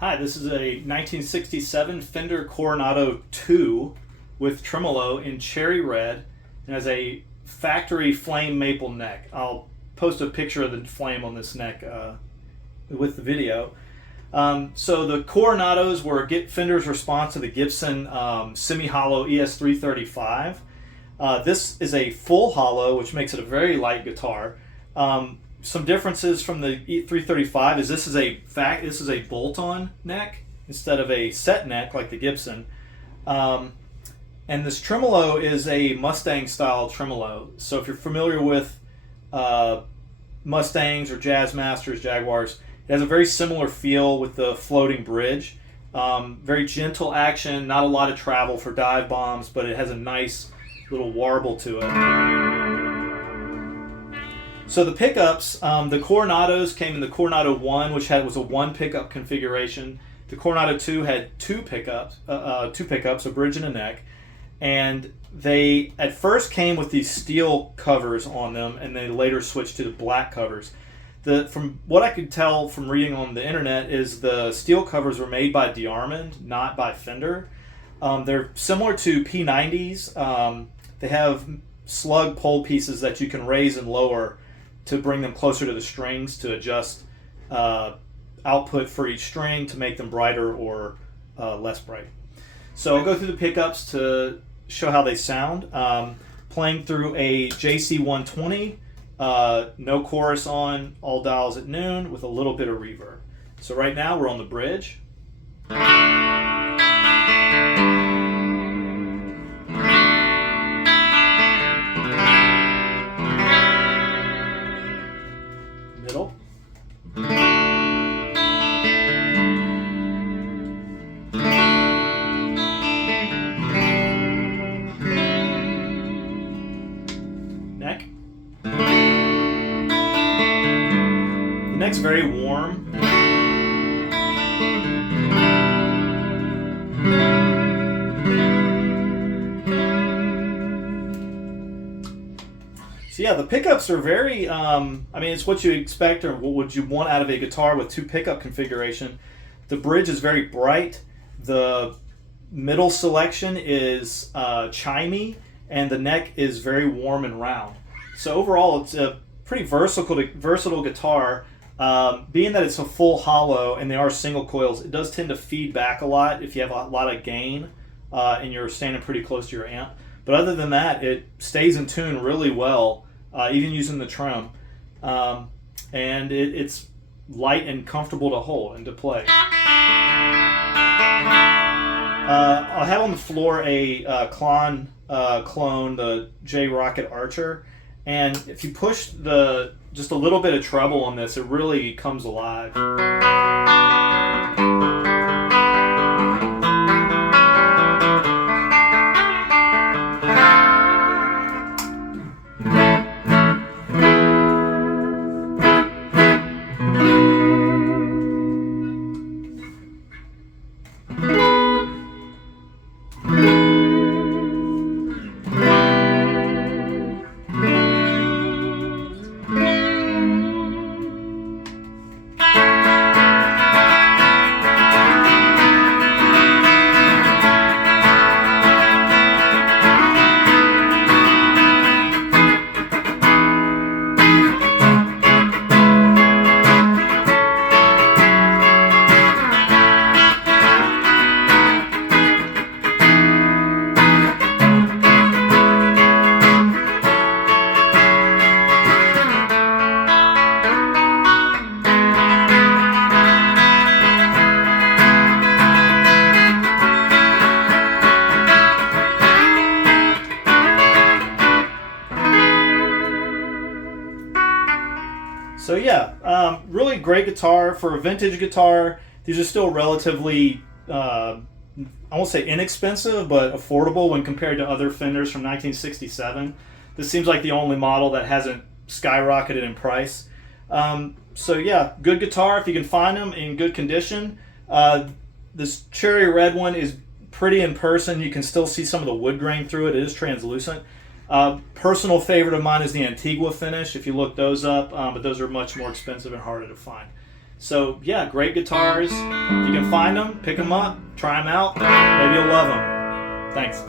Hi, this is a 1967 Fender Coronado II with tremolo in cherry red and has a factory flame maple neck. I'll post a picture of the flame on this neck with the video. So the Coronados were Fender's response to the Gibson semi-hollow ES335. This is a full hollow, which makes it a very light guitar. Some differences from the E335 is this is a bolt-on neck instead of a set neck like the Gibson. And this tremolo is a Mustang style tremolo. So if you're familiar with Mustangs or Jazzmasters, Jaguars, it has a very similar feel with the floating bridge. Very gentle action, not a lot of travel for dive bombs, but it has a nice little warble to it. So the pickups, the Coronados came in the Coronado 1, which was a one pickup configuration. The Coronado 2 had two pickups, a bridge and a neck. And they at first came with these steel covers on them, and they later switched to the black covers. From what I could tell from reading on the internet is the steel covers were made by DeArmond, not by Fender. They're similar to P90s. They have slug pole pieces that you can raise and lower to bring them closer to the strings to adjust output for each string to make them brighter or less bright. So I'll go through the pickups to show how they sound. Playing through a JC120, no chorus on, all dials at noon with a little bit of reverb. So right now we're on the bridge. Middle. Neck. The neck's very warm. So yeah, the pickups are very, it's what you expect or what would you want out of a guitar with two pickup configuration. The bridge is very bright. The middle selection is chimey, and the neck is very warm and round. So overall, it's a pretty versatile guitar. Being that it's a full hollow and they are single coils, it does tend to feed back a lot if you have a lot of gain and you're standing pretty close to your amp. But other than that, it stays in tune really well, even using the trem. And it's light and comfortable to hold and to play. I have on the floor a clone, the J Rocket Archer. And if you push just a little bit of treble on this, it really comes alive. So yeah, really great guitar for a vintage guitar. These are still relatively, I won't say inexpensive, but affordable when compared to other Fenders from 1967. This seems like the only model that hasn't skyrocketed in price. So yeah, good guitar if you can find them in good condition. This cherry red one is pretty in person. You can still see some of the wood grain through it. It is translucent. Personal favorite of mine is the Antigua finish, if you look those up, but those are much more expensive and harder to find. So yeah, great guitars. If you can find them, pick them up, try them out. Maybe you'll love them. Thanks.